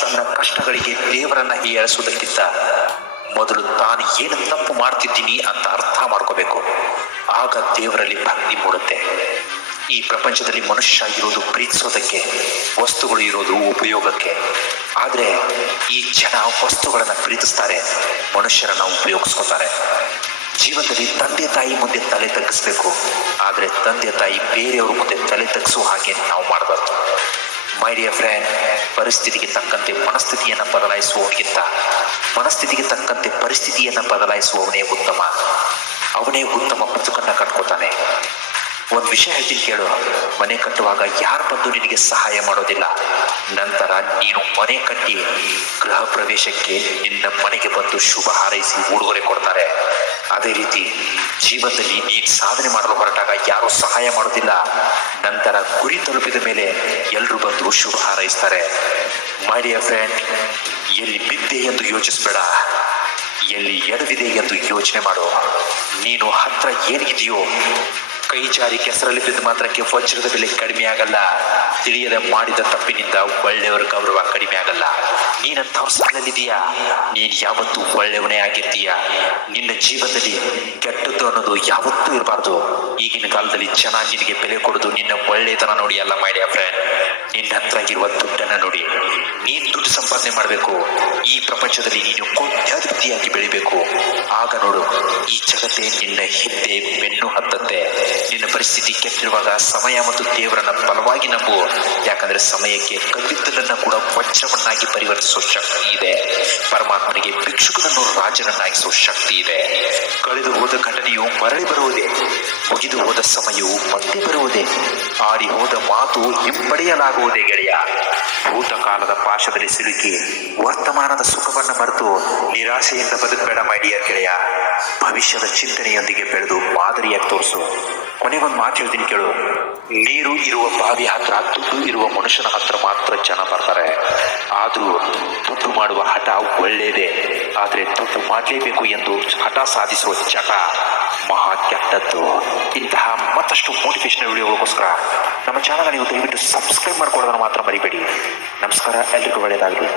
ತನ್ನ ಕಷ್ಟಗಳಿಗೆ ದೇವರನ್ನ ಹೀಯಾಳಿಸುವುದಕ್ಕಿಂತ ಮೊದಲು ತಾನು ಏನು ತಪ್ಪು ಮಾಡ್ತಿದ್ದೀನಿ ಅಂತ ಅರ್ಥ ಮಾಡ್ಕೋಬೇಕು. ಆಗ ದೇವರಲ್ಲಿ ಭಕ್ತಿ ಮೂಡುತ್ತೆ. ಈ ಪ್ರಪಂಚದಲ್ಲಿ ಮನುಷ್ಯ ಇರೋದು ಪ್ರೀತಿಸೋದಕ್ಕೆ, ವಸ್ತುಗಳು ಇರೋದು ಉಪಯೋಗಕ್ಕೆ. ಆದರೆ ಈ ಜನ ವಸ್ತುಗಳನ್ನು ಪ್ರೀತಿಸ್ತಾರೆ, ಮನುಷ್ಯರನ್ನ ಉಪಯೋಗಿಸ್ಕೋತಾರೆ. ಜೀವನದಲ್ಲಿ ತಂದೆ ತಾಯಿ ಮುಂದೆ ತಲೆ ತಗ್ಗಿಸ್ಬೇಕು, ಆದರೆ ತಂದೆ ತಾಯಿ ಬೇರೆಯವ್ರ ಮುಂದೆ ತಲೆ ತಗ್ಗಿಸುವ ಹಾಗೆ ನಾವು ಮಾಡಬಾರ್ದು. ಮೈ ಡಿಯರ್ ಫ್ರೆಂಡ್, ಪರಿಸ್ಥಿತಿಗೆ ತಕ್ಕಂತೆ ಮನಸ್ಥಿತಿಯನ್ನು ಬದಲಾಯಿಸುವವನಿಗಿಂತ ಮನಸ್ಥಿತಿಗೆ ತಕ್ಕಂತೆ ಪರಿಸ್ಥಿತಿಯನ್ನು ಬದಲಾಯಿಸುವವನೇ ಉತ್ತಮ. ಅವನೇ ಉತ್ತಮ ಬದುಕನ್ನು ಕಟ್ಕೋತಾನೆ. ಒಂದು ವಿಷಯ ಹೇಳ್ತೀನಿ ಕೇಳು. ಮನೆ ಕಟ್ಟುವಾಗ ಯಾರು ಬಂದು ನಿನಗೆ ಸಹಾಯ ಮಾಡೋದಿಲ್ಲ. ನಂತರ ನೀನು ಮನೆ ಕಟ್ಟಿ ಗೃಹ ಪ್ರವೇಶಕ್ಕೆ ನಿನ್ನ ಮನೆಗೆ ಬಂದು ಶುಭ ಹಾರೈಸಿ ಉಡುಗೊರೆ ಕೊಡ್ತಾರೆ. ಅದೇ ರೀತಿ ಜೀವನದಲ್ಲಿ ನೀನು ಸಾಧನೆ ಮಾಡಲು ಹೊರಟಾಗ ಯಾರು ಸಹಾಯ ಮಾಡೋದಿಲ್ಲ. ನಂತರ ಗುರಿ ತಲುಪಿದ ಮೇಲೆ ಎಲ್ಲರೂ ಬಂದು ಶುಭ ಹಾರೈಸ್ತಾರೆ. ಮೈ ಡಿಯರ್ ಫ್ರೆಂಡ್, ಎಲ್ಲಿ ಬಿದ್ದೆ ಎಂದು ಯೋಚಿಸಬೇಡ, ಎಲ್ಲಿ ಎಡವಿದೆ ಎಂದು ಯೋಚನೆ ಮಾಡು. ನೀನು ಹತ್ರ ಏನಿದೆಯೋ ಕೈ ಜಾರಿ ಕೆಸರಲ್ಲಿ ಬಿದ್ದ ಮಾತ್ರಕ್ಕೆ ವಜ್ರದ ಬೆಲೆ ಕಡಿಮೆ ಆಗಲ್ಲ. ತಿಳಿಯದೆ ಮಾಡಿದ ತಪ್ಪಿನಿಂದ ಒಳ್ಳೆಯವರ ಗೌರವ ಕಡಿಮೆ ಆಗಲ್ಲ. ನೀನಂತವ್ರ ಸಾಲಲ್ಲಿದೆಯಾ, ನೀನು ಯಾವತ್ತೂ ಒಳ್ಳೆಯವನೇ ಆಗಿರ್ತೀಯ. ನಿನ್ನ ಜೀವನದಲ್ಲಿ ಕೆಟ್ಟದ್ದು ಅನ್ನೋದು ಯಾವತ್ತೂ ಇರಬಾರ್ದು. ಈಗಿನ ಕಾಲದಲ್ಲಿ ಜನ ನಿನಗೆ ಬೆಲೆ ಕೊಡೋದು ನಿನ್ನ ಒಳ್ಳೆತನ ನೋಡಿ ಅಲ್ಲ ಮೈ ಡಿಯರ್ ಫ್ರೆಂಡ್, ನಿನ್ನ ಹತ್ರ ಇರುವ ದುಡ್ಡನ್ನು ನೋಡಿ. ನೀನು ದುಡ್ಡು ಸಂಪಾದನೆ ಮಾಡಬೇಕು. ಈ ಪ್ರಪಂಚದಲ್ಲಿ ನೀನು ಕೋಟ್ಯಾಧಿಪತಿಯಾಗಿ ಬೆಳಿಬೇಕು. ಆಗ ನೋಡು, ಈ ಜಗತ್ತೇ ನಿನ್ನ ಹಿಂದೆ ಬೆನ್ನು ಹತ್ತತ್ತೆ. ನಿನ್ನ ಪರಿಸ್ಥಿತಿ ಕೆಟ್ಟಿರುವಾಗ ಸಮಯ ಮತ್ತು ದೇವರನ್ನ ಬಲವಾಗಿ ನಂಬು. ಯಾಕಂದ್ರೆ ಸಮಯಕ್ಕೆ ಕಲ್ಲಿದ್ದಲನ್ನ ಕೂಡ ವಜ್ರವನ್ನಾಗಿ ಪರಿವರ್ತಿಸುವ ಶಕ್ತಿ ಇದೆ. ಪರಮಾತ್ಮನಿಗೆ ಭಿಕ್ಷುಕನನ್ನು ರಾಜನನ್ನಾಗಿಸುವ ಶಕ್ತಿ ಇದೆ. ಕಳೆದು ಹೋದ ಘಟನೆಯು ಮರಳಿ ಬರುವುದೇ, ಮುಗಿದು ಹೋದ ಸಮಯವು ಮತ್ತೆ ಬರುವುದೇ, ಆಡಿ ಹೋದ ಮಾತು ಹಿಂಪಡೆಯಲಾಗುವುದೇ ಗೆಳೆಯ. ಭೂತಕಾಲದ ಪಾಶದಲ್ಲಿ ಸಿಲುಕಿ ವರ್ತಮಾನದ ಸುಖವನ್ನು ಮರೆತು ನಿರಾಶೆಯಿಂದ ಬದುಕಬೇಡ ಮೈ ಡಿಯರ್ ಗೆಳೆಯ. ಭವಿಷ್ಯದ ಚಿಂತನೆಯೊಂದಿಗೆ ಬೆಳೆದು ಮಾದರಿಯಾಗಿ ತೋರಿಸು. ಕೊನೆಗೊಂದು ಮಾತು ಹೇಳ್ತೀನಿ ಕೇಳು. ನೀರು ಇರುವ ಬಾವಿ ಹತ್ರ, ದುಡ್ಡು ಇರುವ ಮನುಷ್ಯನ ಹತ್ರ ಮಾತ್ರ ಜನ ಬರ್ತಾರೆ. ಆದರೂ ದುಡ್ಡು ಮಾಡುವ ಹಠ ಒಳ್ಳೆಯದೇ, ಆದರೆ ದುಡ್ಡು ಮಾಡಲೇಬೇಕು ಎಂದು ಹಠ ಸಾಧಿಸುವ ಚಟ ಮಹಾ ಕೆಟ್ಟದ್ದು. ಇಂತಹ ಮತ್ತಷ್ಟು ಮೋಟಿವೇಶನಲ್ ವಿಡಿಯೋಗಳಿಗೋಸ್ಕರ ನಮ್ಮ ಚಾನಲ್ ನೀವು ದಯವಿಟ್ಟು ಸಬ್ಸ್ಕ್ರೈಬ್ ಮಾಡ್ಕೊಳ್ಳೋದನ್ನು ಮಾತ್ರ ಮರಿಬೇಡಿ. ನಮಸ್ಕಾರ, ಎಲ್ರಿಗೂ ಒಳ್ಳೆಯದಾಗಲಿ.